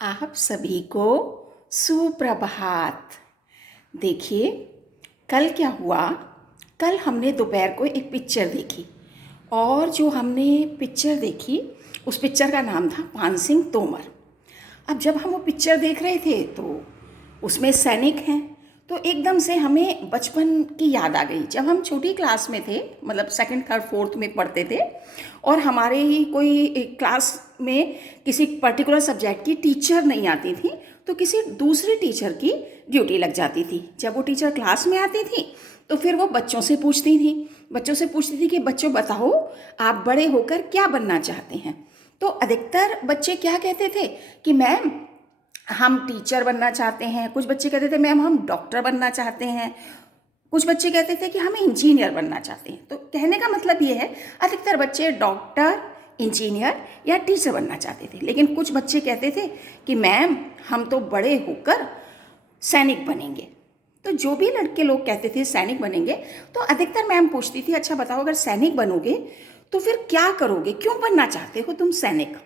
आप सभी को सुप्रभात। देखिए, कल क्या हुआ। कल हमने दोपहर को एक पिक्चर देखी और जो हमने पिक्चर देखी उस पिक्चर का नाम था पान सिंह तोमर। अब जब हम वो पिक्चर देख रहे थे तो उसमें सैनिक हैं, तो एकदम से हमें बचपन की याद आ गई। जब हम छोटी क्लास में थे, मतलब सेकंड थर्ड फोर्थ में पढ़ते थे, और हमारे ही कोई एक क्लास में किसी पर्टिकुलर सब्जेक्ट की टीचर नहीं आती थी तो किसी दूसरी टीचर की ड्यूटी लग जाती थी। जब वो टीचर क्लास में आती थी तो फिर वो बच्चों से पूछती थी कि बच्चों बताओ, आप बड़े होकर क्या बनना चाहते हैं। तो अधिकतर बच्चे क्या कहते थे कि मैम हम टीचर बनना चाहते हैं, कुछ बच्चे कहते थे मैम हम डॉक्टर बनना चाहते हैं, कुछ बच्चे कहते थे कि हम इंजीनियर बनना चाहते हैं। तो कहने का मतलब ये है, अधिकतर बच्चे डॉक्टर, इंजीनियर या टीचर बनना चाहते थे। लेकिन कुछ बच्चे कहते थे कि मैम हम तो बड़े होकर सैनिक बनेंगे। तो जो भी लड़के लोग कहते थे सैनिक बनेंगे, तो अधिकतर मैम पूछती थी अच्छा बताओ, अगर सैनिक बनोगे तो फिर क्या करोगे, क्यों बनना चाहते हो तुम सैनिक।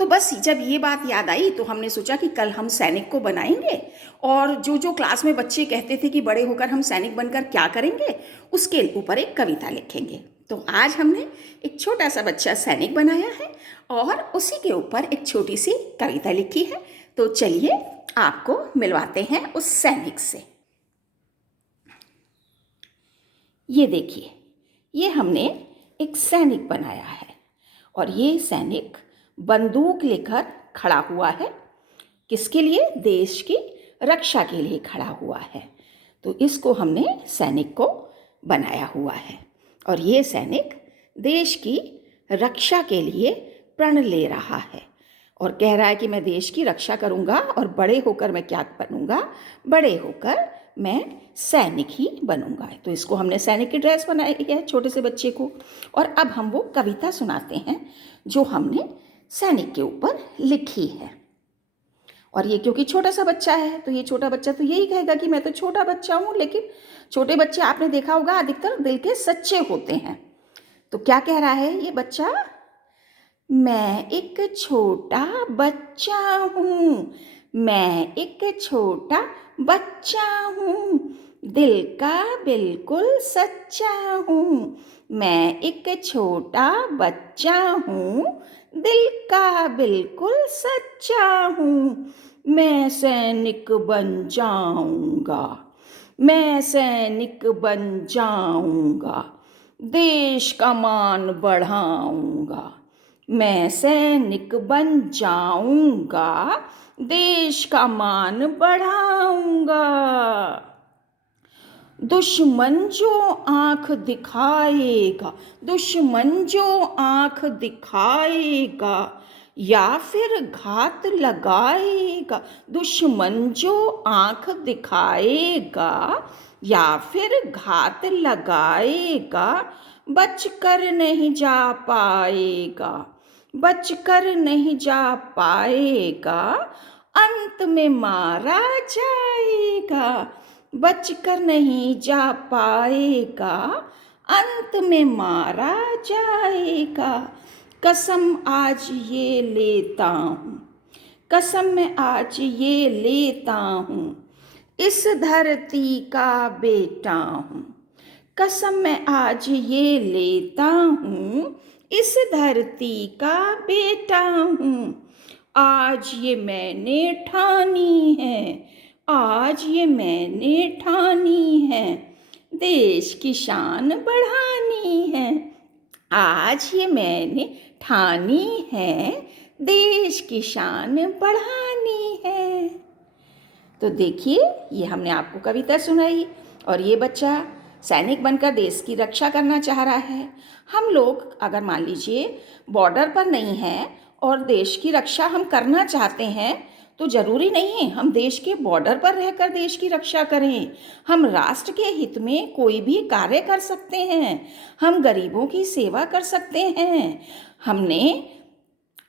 तो बस जब ये बात याद आई तो हमने सोचा कि कल हम सैनिक को बनाएंगे, और जो जो क्लास में बच्चे कहते थे कि बड़े होकर हम सैनिक बनकर क्या करेंगे उसके ऊपर एक कविता लिखेंगे। तो आज हमने एक छोटा सा बच्चा सैनिक बनाया है और उसी के ऊपर एक छोटी सी कविता लिखी है। तो चलिए आपको मिलवाते हैं उस सैनिक से। ये देखिए, ये हमने एक सैनिक बनाया है और ये सैनिक बंदूक लेकर खड़ा हुआ है। किसके लिए? देश की रक्षा के लिए खड़ा हुआ है। तो इसको हमने सैनिक को बनाया हुआ है और ये सैनिक देश की रक्षा के लिए प्रण ले रहा है और कह रहा है कि मैं देश की रक्षा करूंगा और बड़े होकर मैं क्या बनूंगा, बड़े होकर मैं सैनिक ही बनूंगा। तो इसको हमने सैनिक की ड्रेस बनाई है छोटे से बच्चे को, और अब हम वो कविता सुनाते हैं जो हमने सैनिक के ऊपर लिखी है। और ये क्योंकि छोटा सा बच्चा है तो ये छोटा बच्चा तो यही कहेगा कि मैं तो छोटा बच्चा हूँ, लेकिन छोटे बच्चे आपने देखा होगा अधिकतर दिल के सच्चे होते हैं। तो क्या कह रहा है ये बच्चा? मैं एक छोटा बच्चा हूँ, मैं एक छोटा बच्चा हूँ, दिल का बिल्कुल सच्चा हूँ। मैं एक छोटा बच्चा हूँ, दिल का बिल्कुल सच्चा हूँ। मैं सैनिक बन जाऊँगा, मैं सैनिक बन जाऊँगा, देश का मान बढ़ाऊँगा। मैं सैनिक बन जाऊंगा, देश का मान बढ़ाऊंगा। दुश्मन जो आंख दिखाएगा, दुश्मन जो आंख दिखाएगा या फिर घात लगाएगा, दुश्मन जो आंख दिखाएगा या फिर घात लगाएगा, बचकर नहीं जा पाएगा, बचकर नहीं जा पाएगा, अंत में मारा जाएगा, बचकर नहीं जा पाएगा, अंत में मारा जाएगा। कसम आज ये लेता हूँ, कसम मैं आज ये लेता हूँ, इस धरती का बेटा हूँ। कसम मैं आज ये लेता हूँ, इस धरती का बेटा हूँ। आज ये मैंने ठानी है, आज ये मैंने ठानी है, देश की शान बढ़ानी है। आज ये मैंने ठानी है, देश की शान बढ़ानी है। तो देखिए, ये हमने आपको कविता सुनाई और ये बच्चा सैनिक बनकर देश की रक्षा करना चाह रहा है। हम लोग अगर मान लीजिए बॉर्डर पर नहीं हैं और देश की रक्षा हम करना चाहते हैं, तो ज़रूरी नहीं है हम देश के बॉर्डर पर रहकर देश की रक्षा करें। हम राष्ट्र के हित में कोई भी कार्य कर सकते हैं, हम गरीबों की सेवा कर सकते हैं। हमने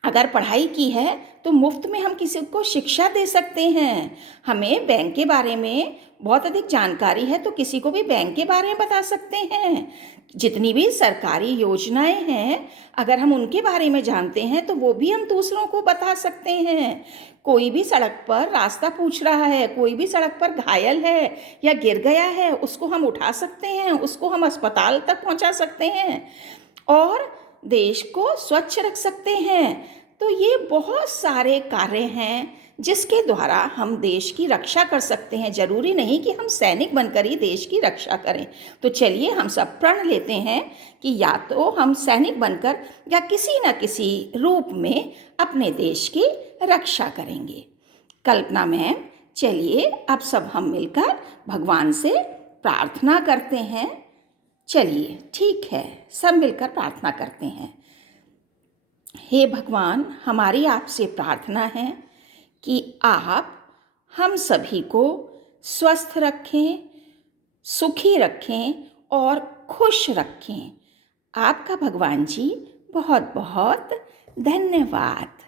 अगर पढ़ाई की है तो मुफ्त में हम किसी को शिक्षा दे सकते हैं। हमें बैंक के बारे में बहुत अधिक जानकारी है तो किसी को भी बैंक के बारे में बता सकते हैं। जितनी भी सरकारी योजनाएं हैं, अगर हम उनके बारे में जानते हैं तो वो भी हम दूसरों को बता सकते हैं। कोई भी सड़क पर रास्ता पूछ रहा है, कोई भी सड़क पर घायल है या गिर गया है, उसको हम उठा सकते हैं, उसको हम अस्पताल तक पहुंचा सकते हैं और देश को स्वच्छ रख सकते हैं। तो ये बहुत सारे कार्य हैं जिसके द्वारा हम देश की रक्षा कर सकते हैं। जरूरी नहीं कि हम सैनिक बनकर ही देश की रक्षा करें। तो चलिए हम सब प्रण लेते हैं कि या तो हम सैनिक बनकर या किसी न किसी रूप में अपने देश की रक्षा करेंगे। कल्पना मैम, चलिए अब सब हम मिलकर भगवान से प्रार्थना करते हैं। चलिए ठीक है, सब मिलकर प्रार्थना करते हैं। हे भगवान, हमारी आपसे प्रार्थना है कि आप हम सभी को स्वस्थ रखें, सुखी रखें और खुश रखें। आपका भगवान जी बहुत बहुत धन्यवाद।